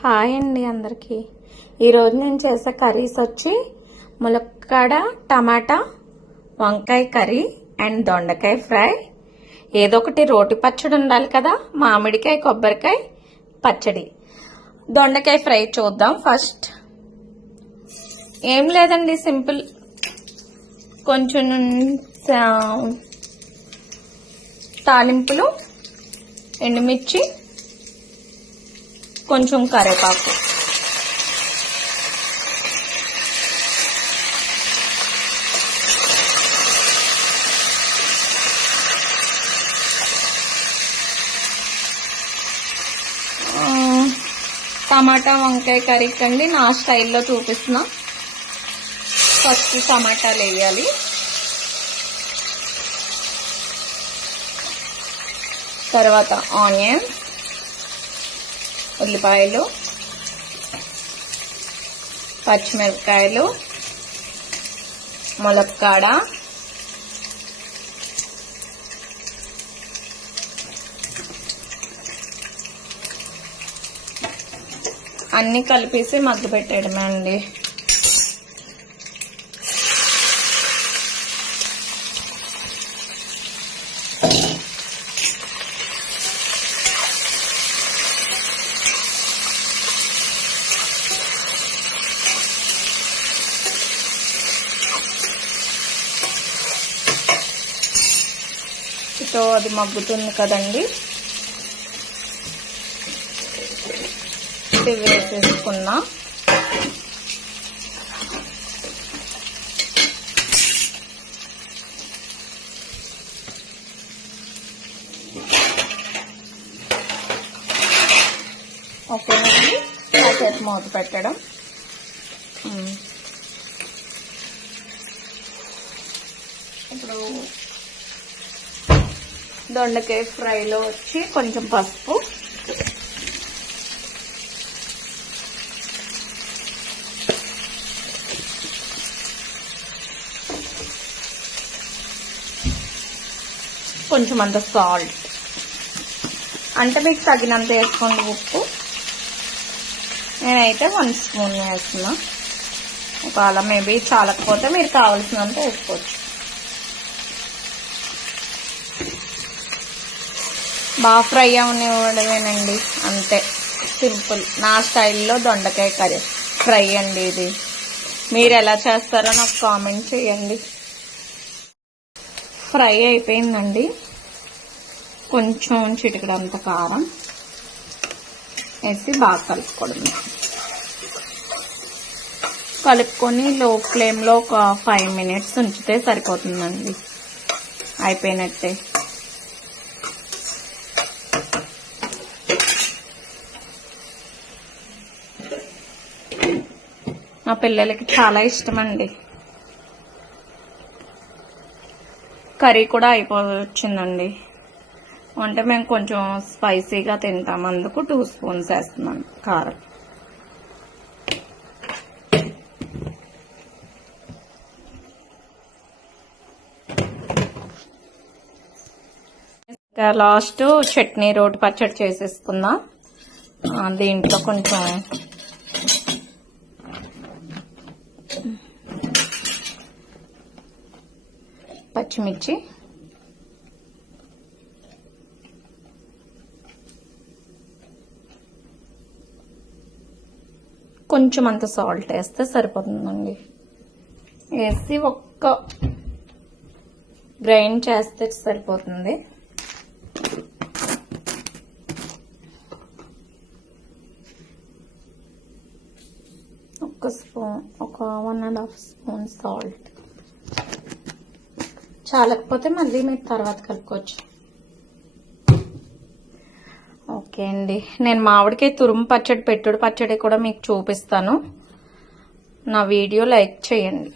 Hi అండి అందరికీ. ఈరోజు నేను చేసే కర్రీస్ వచ్చి ములక్కాడ టమాటా వంకాయ కర్రీ అండ్ దొండకాయ ఫ్రై. ఏదో ఒకటి రోటి పచ్చడి ఉండాలి కదా, మామిడికాయ కొబ్బరికాయ పచ్చడి. దొండకాయ ఫ్రై చూద్దాం. ఫస్ట్ ఏం లేదండి, సింపుల్. కొంచెం తాలింపులు, ఎండుమిర్చి, కొంచెం కరివేపాకు, టమాటా వంకాయ కర్రీకి అండి నా స్టైల్లో చూపిస్తున్నా. ఫస్ట్ టమాటాలు వేయాలి, తర్వాత ఆనియన్, ఉల్లిపాయలు, పచ్చిమిరపకాయలు, ములక్కాడ, అన్నీ కలిపేసి మగ్గు పెట్టడమే అండి. సో అది మగ్గుతుంది కదండి, ఇది వేసేసుకున్నా. ఓకేనండి, కాసేపు మూత పెట్టడం. ఇప్పుడు దొండకాయ ఫ్రైలో వచ్చి కొంచెం పసుపు, కొంచెం అంత సాల్ట్, అంటే మీకు తగినంత వేసుకోండి. ఉప్పు నేనైతే 1 స్పూన్ వేస్తున్నా. ఒకవేళ మేబీ చాలకపోతే మీరు కావాల్సినంత వేసుకోవచ్చు. బాగా ఫ్రై అవనివ్వడమేనండి, అంతే, సింపుల్. నా స్టైల్లో దొండకాయ కర్రీ ఫ్రై అండి ఇది. మీరు ఎలా చేస్తారో నాకు కామెంట్ చేయండి. ఫ్రై అయిపోయిందండి. కొంచెం చిటికడంత కారం వేసి బాగా కలుపుకొని లో ఫ్లేమ్లో ఒక 5 మినిట్స్ ఉంచితే సరిపోతుందండి. అయిపోయినట్టే. మా పిల్లలకి చాలా ఇష్టం అండి. కర్రీ కూడా అయిపోవచ్చిందండి. అంటే మేము కొంచెం స్పైసీగా తింటాం, అందుకు 2 స్పూన్స్ వేస్తున్నాను కారం. ఇంకా లాస్ట్ చట్నీ రోటి పచ్చడి చేసేసుకుందాం. దీంట్లో కొంచెం పచ్చిమిర్చి, కొంచెం అంత సాల్ట్ వేస్తే సరిపోతుందండి. వేసి ఒక్క గ్రైండ్ చేస్తే సరిపోతుంది. ఒక 1.5 స్పూన్ సాల్ట్. చాలకపోతే మళ్ళీ మీరు తర్వాత కలుపుకోవచ్చు. ఓకే అండి, నేను మామిడికాయ తురుము పచ్చడి, పెట్టుడు పచ్చడి కూడా మీకు చూపిస్తాను. నా వీడియో లైక్ చేయండి.